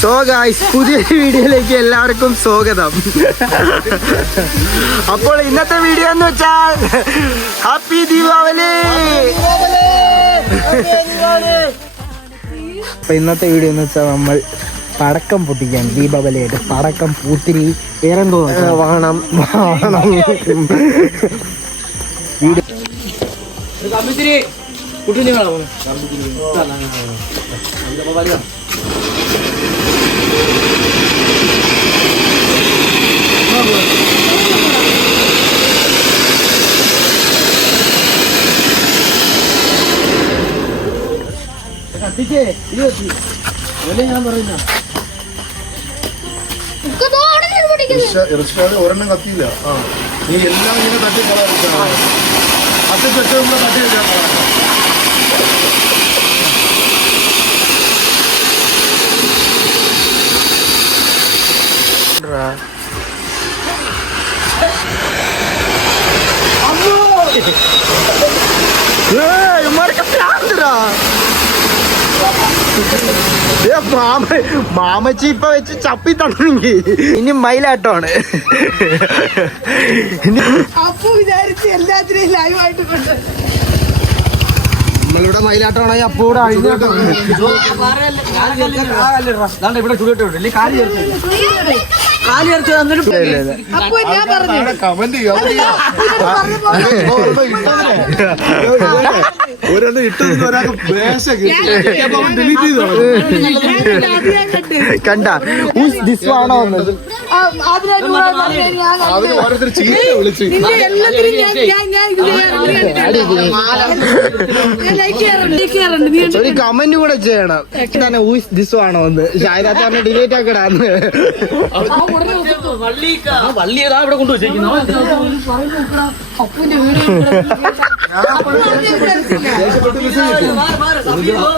So guys, പുതിയ വീഡിയോയിലേക്ക് എല്ലാവർക്കും സ്വാഗതം. അപ്പോൾ ഇന്നത്തെ വീഡിയോ എന്ന് വെച്ചാൽ ഹാപ്പി ദീപാവലി. അപ്പൊ ഇന്നത്തെ വീഡിയോ എന്ന് വെച്ചാൽ നമ്മൾ പടക്കം പൊട്ടിക്കാൻ, ദീപാവലിയായിട്ട് പടക്കം, പൂത്തിരി, വേറെന്തോ വാണം ഒരെണ്ണം കത്തിയില്ല. നീ എല്ലാം ഇങ്ങനെ തട്ടി കളയാ അത് പെട്ടെന്ന് തട്ടി വെച്ചാൽ മാമച്ചി ഇപ്പൊ വെച്ച് ചപ്പി തന്നെങ്കിൽ ഇനി മയിലാട്ടമാണ്. അപ്പൊ വിചാരിച്ച് എല്ലാത്തിനെയും ലൈവായിട്ട് കൊണ്ട് നമ്മളിവിടെ മയിലാട്ടമാണെങ്കിൽ അപ്പൊ ഇവിടെ അപ്പൊ ഞാൻ പറഞ്ഞു കമന്റ് ഒരെണ്ണം ഇട്ടത് കണ്ട ആണോ വന്നത്. ഓരോരുത്തർ ചീത്ത വിളിച്ചു. ഒരു കമന്റ് കൂടെ ചെയ്യണം. തന്നെ ഊസ് ദിസ് ആണോ എന്ന്. ഷായദാത്ത് പറഞ്ഞ ഡിലീറ്റ് ആക്കടാന്ന്. ഇവിടെ കൊണ്ടുവച്ചിരിക്കുന്നു.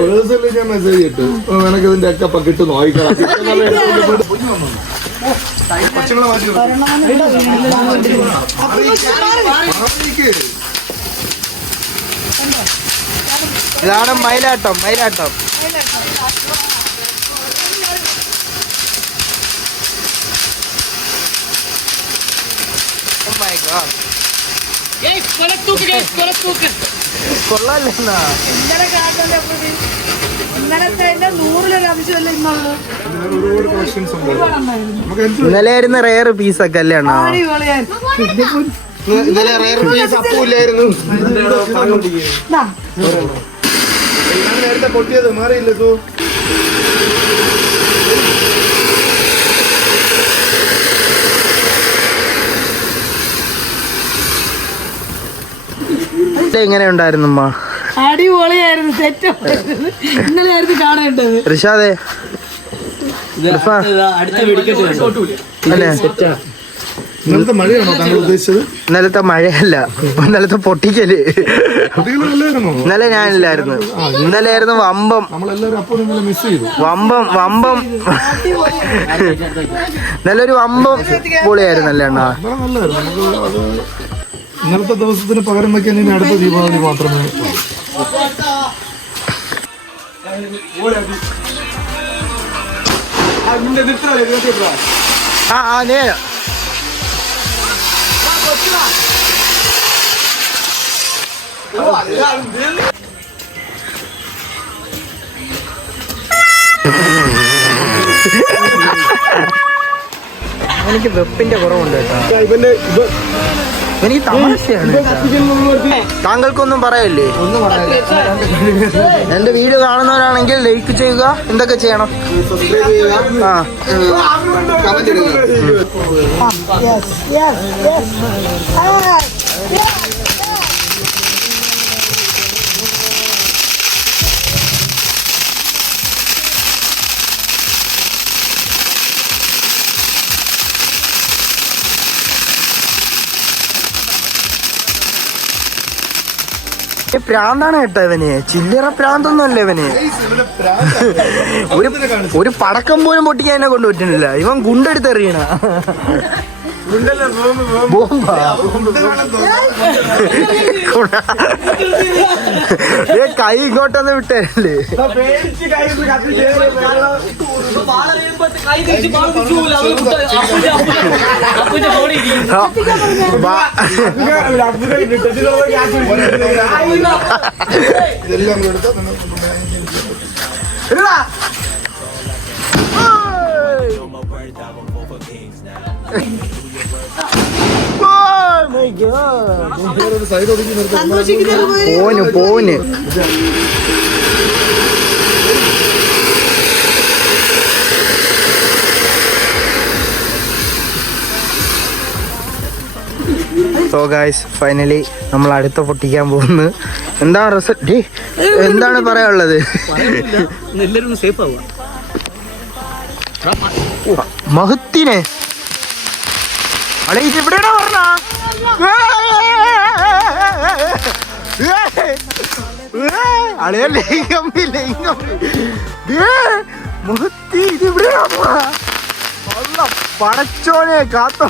പേഴ്സണലി ഞാൻ മെസ്സേജ് ഇട്ടു, നിനക്ക് ഇതിന്റെ ഒക്കെ പക്കിട്ട് നോക്കണം. ഇതാണ് മയിലാട്ടം. മയിലാട്ടം കൊള്ളാല്ലെന്നാ. ഇന്നലെ ആയിരുന്ന റെയർ പീസൊക്കെ അല്ലേ അണ്ണാ? ഇന്നലെ റെയർ പീസ് അപ്പൂല്ലായിരുന്നു. നേരത്തെ പൊട്ടിയത് മാറിയില്ല. എങ്ങനെ ഉണ്ടായിരുന്നു അമ്മ? അടിപൊളിയായിരുന്നു. സെറ്റായിരുന്നു. ഇന്നലെ ആയിരുന്നു കാണേണ്ടത്. റിഷാദേ, ഇന്നലത്തെ മഴയാണോ താങ്കൾ ഉദ്ദേശിച്ചത്? ഇന്നലത്തെ മഴയല്ല, ഇന്നലത്തെ പൊട്ടിക്കല്. ഇന്നലെ ഞാനില്ലായിരുന്നു. ഇന്നലെ ആയിരുന്നു വമ്പം. വമ്പം നല്ലൊരു വമ്പം പൊളിയായിരുന്നല്ലേ അണ്ണാ? ഇന്നലത്തെ ദിവസത്തിന് പകരം വയ്ക്കാൻ ഇനി അടുത്ത ദീപാവലി മാത്രമേ. എനിക്ക് വെപ്പിന്റെ കുറവുണ്ട് കേട്ടോ. എനിക്ക് തമാശയാണ്. താങ്കൾക്കൊന്നും പറയല്ലേ? എന്റെ വീഡിയോ കാണുന്നവരാണെങ്കിൽ ലൈക്ക് ചെയ്യുക. എന്തൊക്കെ ചെയ്യണം? കമന്റ് ഇടുക. പ്രാന്താണ് കേട്ടോ ഇവന്. ചില്ലറ പ്രാന്തൊന്നും അല്ല ഇവന്. ഒരു പടക്കം പോലും പൊട്ടിക്കാൻ എന്നെ കൊണ്ട് പറ്റുന്നില്ല. ഇവൻ ഗുണ്ടെടുത്തെറിയണ. ബോംബാ കൈ ഇങ്ങോട്ടൊന്ന് വിട്ടല്ലേ ഇതെല്ലാം എടുത്താൽ സൈഡ് ഒതുക്കി നിർത്താം. പോന് സോ ഗൈസ് ഫൈനലി നമ്മൾ അടുത്ത പൊട്ടിക്കാൻ പോകുന്നു. എന്താണ് റിസൾട്ട്? എന്താണ് പറയാനുള്ളത്? മഹത്തിനെ അളെ ഇതെവിടെയാണോ പറഞ്ഞ അളയ മഹത്തി ഇതെവിടെയാണോ പടച്ചോനെ കാത്തോ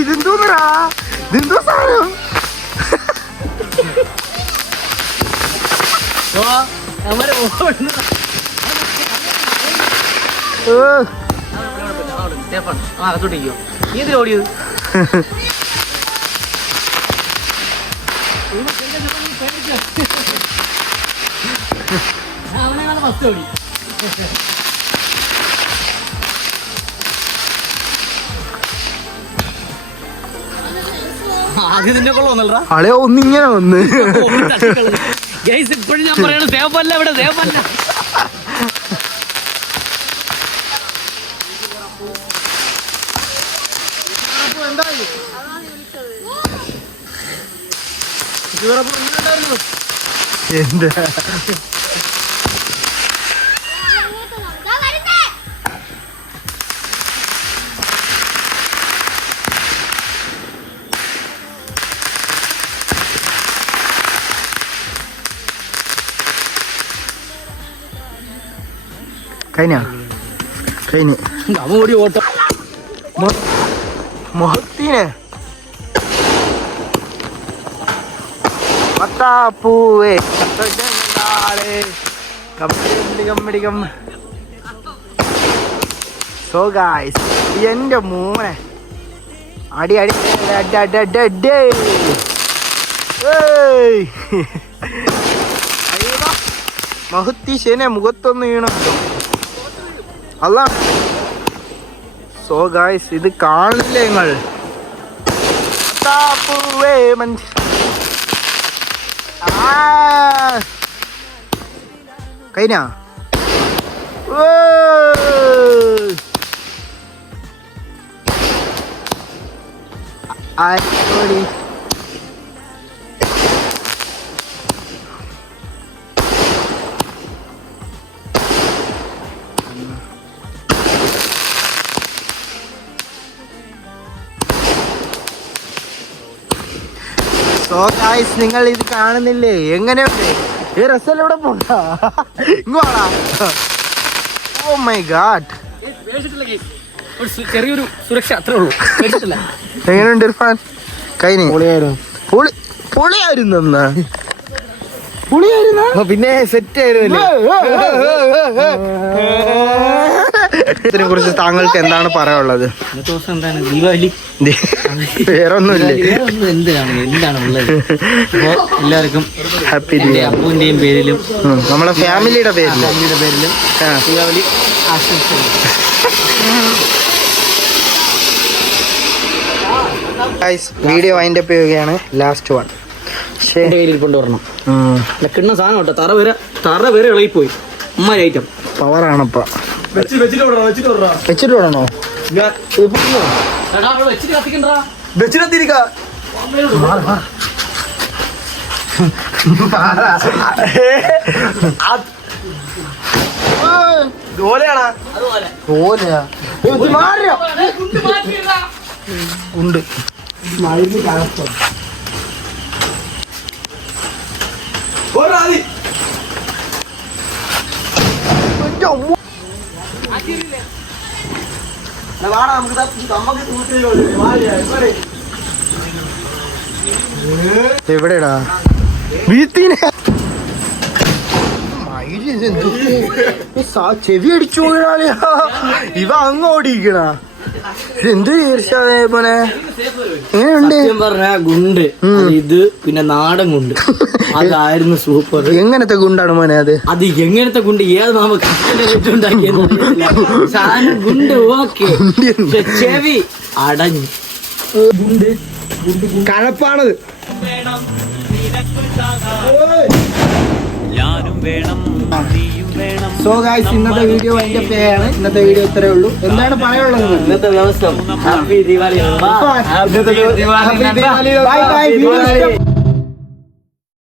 ഇതെന്തോന്നറാ ഇതെന്തോ സാധനം ഓടിയത് അവനാണ് ഫസ്റ്റ് ഓടി. ആദ്യം നിന്നെ കൊള്ളാ അളയോ ഒന്നിങ്ങനെ വന്ന് ഇപ്പോഴും ഞാൻ പറയണ സേഫല്ല ഇവിടെ സേഫല്ല. എന്താ കഴിഞ്ഞ ഓടി ഓട്ടം മഹത്തിനെ മത്താപ്പൂവേ സോ ഗായ്സ് എന്റെ മോനെ അടി അടി മഹത്തി ശനെ മുഖത്തൊന്ന് വീണോ അല്ല. സോ ഗായ്സ് ഇത് കാണില്ലേ നിങ്ങൾ? കഴിഞ്ഞ അടിപൊളി. സോ ഗൈസ് നിങ്ങൾ ഇത് കാണുന്നില്ലേ? എങ്ങനെയുണ്ട് ഈ റസലിവിടെ പോണ്ട ഇങ്ങോട്ടാ. ഓ മൈ ഗാഡ്, ചെറിയൊരു സുരക്ഷ അത്രേ ഉള്ളൂ. എങ്ങനെയുണ്ട് ഇർഫാൻ? കഴിഞ്ഞു പൊളിയായിരുന്നു എന്നാ പിന്നെ സെറ്റ് ആയിരുന്നു. ഇതിനെ കുറിച്ച് താങ്കൾക്ക് എന്താണ് പറയാനുള്ളത്? ദിവസം എന്താണ് ദീപാവലി, വേറൊന്നുമില്ലേ? എന്താണ് ഉള്ളത്? അപ്പോൾ എല്ലാവർക്കും ഹാപ്പി എൻ്റെ അപ്പൂൻ്റെയും പേരിലും നമ്മളെ ഫാമിലിയുടെ പേരിലും ദീപാവലി ആശംസകൾ. വീഡിയോ അതിൻ്റെ ചെയ്യുകയാണ്. ലാസ്റ്റ് വൺ കൊണ്ടുവരണം. കിണ്ണ സാധനം കേട്ടോ. തറ വരെ ഇളകിപ്പോയി. ഉമ്മാരി ഐറ്റം പവറാണപ്പ. വെച്ചിട്ട് വിടണോ? വെച്ചിട്ട് കത്തിക്കണ്ടാ. ഉണ്ട് എവിടെടാ വീട്ടിനെ ചെവി അടിച്ചു പോയാളിയാ ഇവ അങ്ങ് ഓടിക്കണ എന്ത് തീർച്ചയാ പോലെ എങ്ങനെയുണ്ട് സത്യം പറഞ്ഞ ഗുണ്ട് ഇത് പിന്നെ നാടൻ ഗുണ്ട് അതായിരുന്നു സൂപ്പർ. എങ്ങനത്തെ ഗുണ്ടാണ് മോനെ അത്? അത് എങ്ങനത്തെ ഗുണ്ട് ഏത് മാമ സാധനം ഗുണ്ട് ഓക്കെ ചെവി അടഞ്ഞു ഗുണ്ട് കഴപ്പാണത്. സോ ഗായ്സ് ഇന്നത്തെ വീഡിയോ അതിന്റെ പേരാണ്. ഇന്നത്തെ വീഡിയോ ഇത്രേ ഉള്ളൂ. എന്താണ് പറയാനുള്ളത്? ഇന്നത്തെ ദിവസം ഹാപ്പി ദിവാലി. Bye bye.